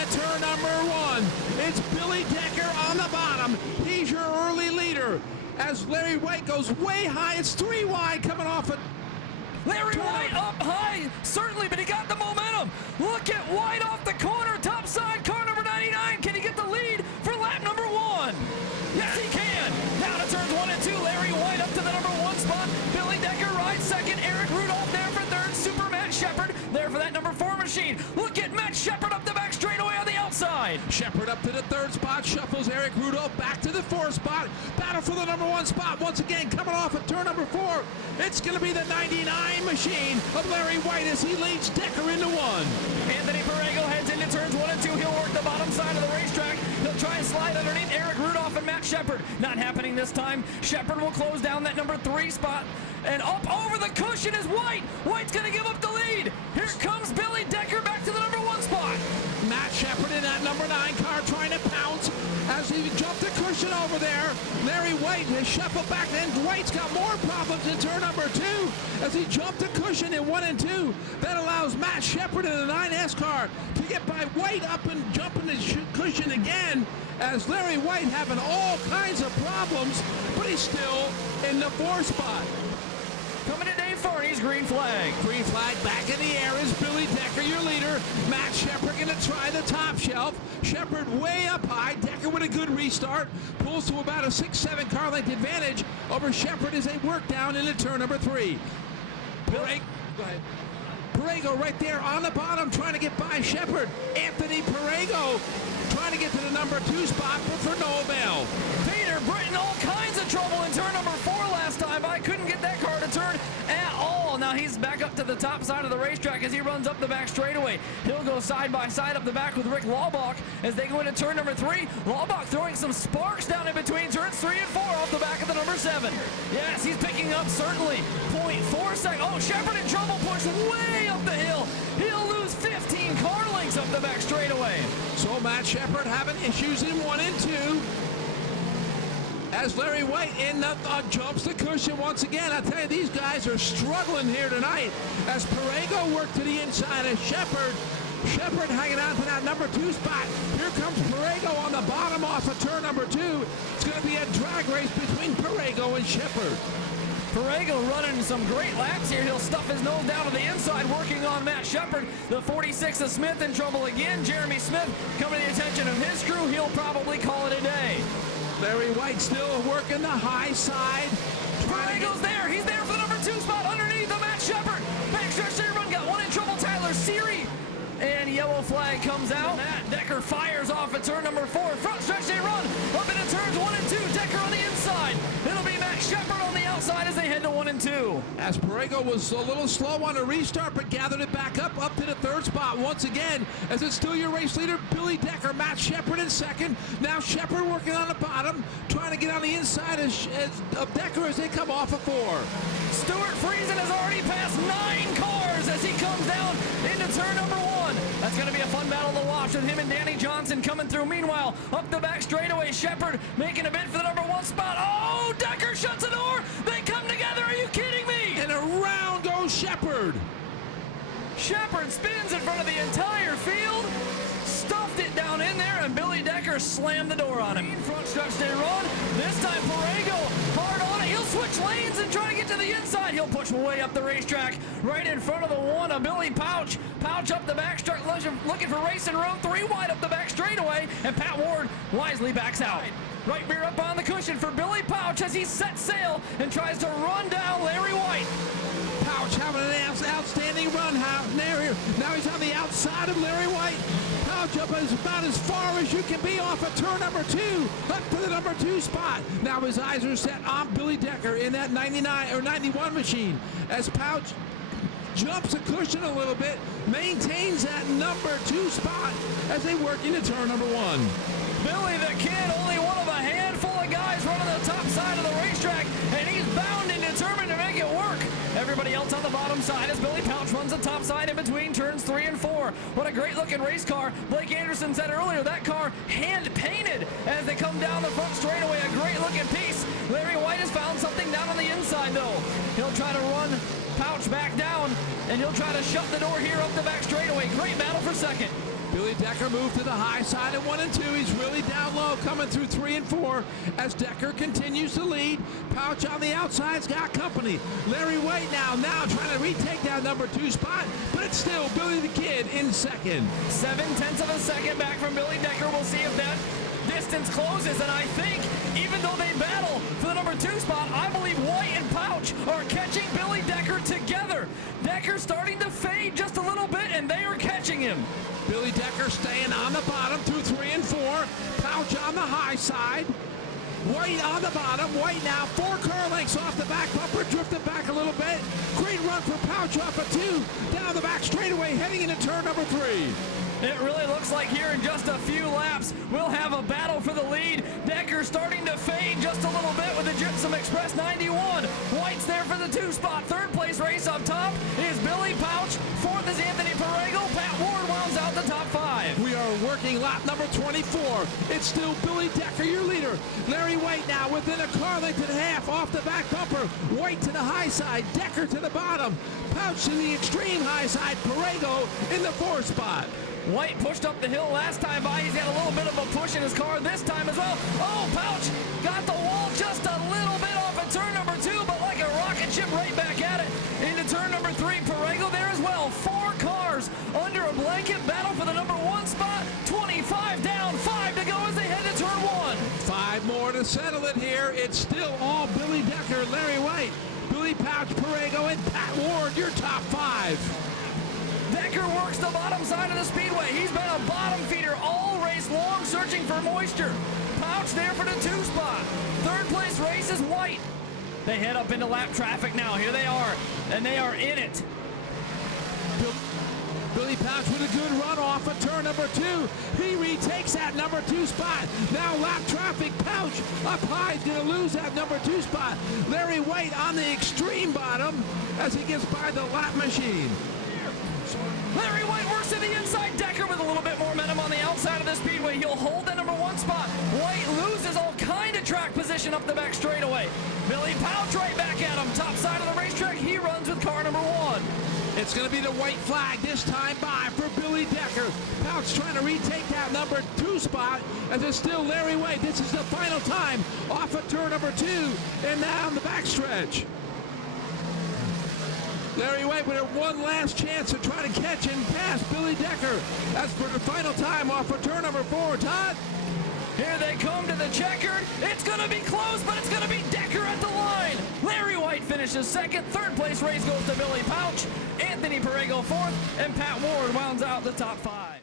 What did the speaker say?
into turn number 1. It's Billy Decker on the bottom. He's your early leader. As Larry White goes way high, it's 3 wide coming off it. Larry White up high, certainly, but he got the momentum. Look at White off the corner, top side, car number 99. Can he get the lead for lap number 1? Yes, he can. Down to turns 1 and 2. Larry White up to the number 1 spot. Billy Decker rides second. Eric Rudolph there for third. Super Matt Shepard there for that number 4 machine. Look at Matt Shepard up the back straightaway on the outside. Shepard up to the 3rd spot, shuffles Eric Rudolph back to the 4th spot. Battle for the number 1 spot once again coming off at turn number 4. It's going to be the 99 machine of Larry White as he leads Decker into 1. Anthony Perego heads into turns 1 and 2. He'll work the bottom side of the racetrack. He'll try and slide underneath Eric Rudolph and Matt Shepard. Not happening this time. Shepard will close down that number 3 spot. And up over the cushion is White. White's going to give up the lead. Here comes Billy Decker back to the number 1 spot. Matt Shepard in that number 9 car trying to pounce as he jumped the cushion over there. Larry White has shuffled back, and White's got more problems in turn number 2 as he jumped the cushion in 1 and 2. That allows Matt Shepard in the 9S car to get by White up and jumping the cushion again as Larry White having all kinds of problems, but he's still in the 4 spot. Coming to Dave Farney's green flag. Green flag back in the air is Billy Decker, your leader. Matt Shepard going to try the top shelf. Shepard way up high. Decker with a good restart. Pulls to about a 6-7 car length advantage over Shepard as they work down into turn number 3. Go ahead. Perego right there on the bottom trying to get by Shepard. Anthony Perego trying to get to the number 2 spot, but for no avail. Peter Britton, all kinds of trouble in turn number 4 last time. I couldn't get that car to turn at all. Now he's back up to the top side of the racetrack as he runs up the back straightaway. He'll go side by side up the back with Rick Laubach as they go into turn number 3. Laubach throwing some sparks down in between turns 3 and 4 off the back of the number 7. Yes, he's picking up certainly 0.4 seconds. Oh, Shepard in trouble, pushed way up the hill. He'll lose 15 car lengths up the back straightaway. So Matt Shepard having issues in 1 and 2. As Larry White jumps the cushion once again. I tell you, these guys are struggling here tonight as Perego worked to the inside of Shepard. Shepard hanging on to that number 2 spot. Here comes Perego on the bottom off of turn number 2. It's going to be a drag race between Perego and Shepard. Perego running some great laps here. He'll stuff his nose down to the inside, working on Matt Shepard. The 46 of Smith in trouble again. Jeremy Smith coming to the attention of his crew. He'll probably call it a day. Larry White still working the high side. Perego's there. He's there for the number 2 spot underneath the Matt Shepard. Backstretch there run. Got 1 in trouble. Tyler Seary. And yellow flag comes out. Matt Decker fires off at turn number 4. Front stretch they run. Up into turns 1 and 2. Decker on the inside. It'll be Matt Shepard on the outside as they head to 1 and 2. As Perego was a little slow on the restart, but gathered it back up to the 3rd spot once again. As it's still your race leader, Billy Decker. Matt Shepard in 2nd. Now Shepard working on the bottom, trying to get on the inside of Decker as they come off of 4. Stuart Friesen has already passed 9 cars as he comes down into turn number 1. That's going to be a fun battle to watch with him and Danny Johnson coming through. Meanwhile, up the back straightaway, Shepard making a bid for the number 1 spot. Oh, Decker shuts the door. They come together. Are you kidding me? And around goes Shepard. Shepard spins in front of the entire field. Stuffed it down in there, and Billy Decker slammed the door on him. Front stretch they run. This time Perego hard on it. He'll switch lanes and try to get to the inside. He'll push way up the racetrack right in front of the 1 of Billy Pouch. Pouch up the backstretch looking for racing room. 3 wide up the back straightaway, and Pat Ward wisely backs out. Right rear up on the cushion for Billy Pouch as he sets sail and tries to run down Larry White. Pouch having an outstanding run. Now he's on the outside of Larry White. Pouch up about as far as you can be off of turn number 2, up to the number 2 spot. Now his eyes are set on Billy Decker in that 99 or 91 machine as Pouch jumps the cushion a little bit, maintains that number 2 spot as they work into turn number 1. Billy the Kid, only one of a handful of guys running the top side of the racetrack, and he's bound and determined to make it work. Everybody else on the bottom side as Billy Pouch runs the top side in between turns 3 and 4. What a great looking race car. Blake Anderson said earlier that car hand painted as they come down the front straightaway. A great looking piece. Larry White has found something down on the inside though. He'll try to run Pouch back down, and he'll try to shut the door here up the back straightaway. Great battle for 2nd. Billy Decker moved to the high side at 1 and 2. He's really down low, coming through 3 and 4 as Decker continues to lead. Pouch on the outside's got company. Larry White now trying to retake that number 2 spot, but it's still Billy the Kid in second. 0.7 of a second back from Billy Decker. We'll see if that distance closes, and I think even though they battle for the number 2 spot, I believe White and Pouch are catching Billy Decker together. Decker starting to fade just a little bit, and they are catching him. Billy Decker staying on the bottom through 3 and 4. Pouch on the high side. White on the bottom. White now 4 car lengths off the back bumper, drifted back a little bit. Great run for Pouch off a 2. Down the back straightaway, heading into turn number 3. It really looks like here in just a few laps, we'll have a battle for the lead. Decker starting to fade just a little bit with the Gypsum Express 91. White's there for the 2 spot. Third place race up top is Billy Pouch. Fourth is Anthony Perego. Pat Ward rounds out the top 5. We are working lap number 24. It's still Billy Decker, your leader. Larry White now within a car length and a half off the back bumper. White to the high side, Decker to the bottom. Pouch to the extreme high side, Perego in the 4th spot. White pushed up the hill last time by. He's got a little bit of a push in his car this time as well. Oh, Pouch got the wall just a little bit off of turn number 2, but like a rocket ship right back at it. Into turn number 3, Perego there as well. 4 cars under a blanket battle for the number 1 spot. 25 down, 5 to go as they head to turn 1. 5 more to settle it here. It's still all Billy Decker, Larry White, Billy Pouch, Perego, and Pat Ward, your top 5. Decker works the bottom side of the speedway. He's been a bottom feeder all race long, searching for moisture. Pouch there for the 2 spot. Third place race is White. They head up into lap traffic now. Here they are, and they are in it. Billy Pouch with a good run off of turn number 2. He retakes that number 2 spot. Now lap traffic, Pouch up high is going to lose that number 2 spot. Larry White on the extreme bottom as he gets by the lap machine. Larry White works to the inside. Decker with a little bit more momentum on the outside of the speedway. He'll hold the number 1 spot. White loses all kind of track position up the back straightaway. Billy Pouch right back at him. Top side of the racetrack. He runs with car number 1. It's going to be the white flag this time by for Billy Decker. Pouch trying to retake that number 2 spot as it's still Larry White. This is the final time off of turn number 2 and down the backstretch. Larry White with one last chance to try to catch and pass Billy Decker. That's for the final time off of turn number 4. Todd? Here they come to the checkered. It's going to be close, but it's going to be Decker at the line. Larry White finishes second. Third place race goes to Billy Pouch. Anthony Perego fourth, and Pat Ward rounds out the top 5.